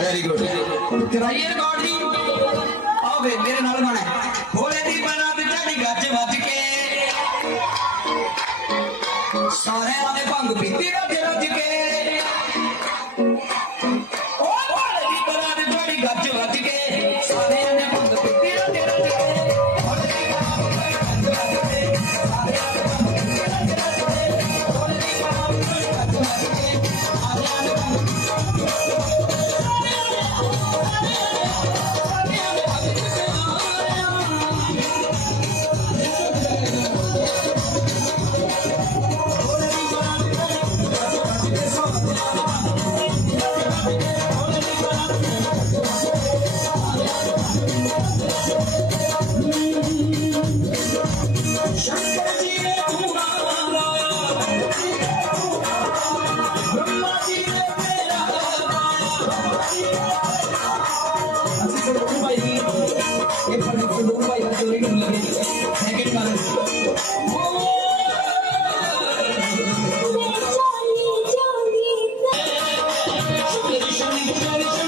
Very good कराइए record जी। आओ वे मेरे नाल गाना भोले दी बारात चढ़ी गज वज के सारे आने भंग पीती रज रज के ओ भोले दी बारात चढ़ी गज वज के सारे आने भंग पीती रज रज के भोले दी बारात चढ़ी गज वज के सारे आने भंग पीती रज रज के भोले दी बारात चढ़ी गज वज के सारे आने भंग Shani,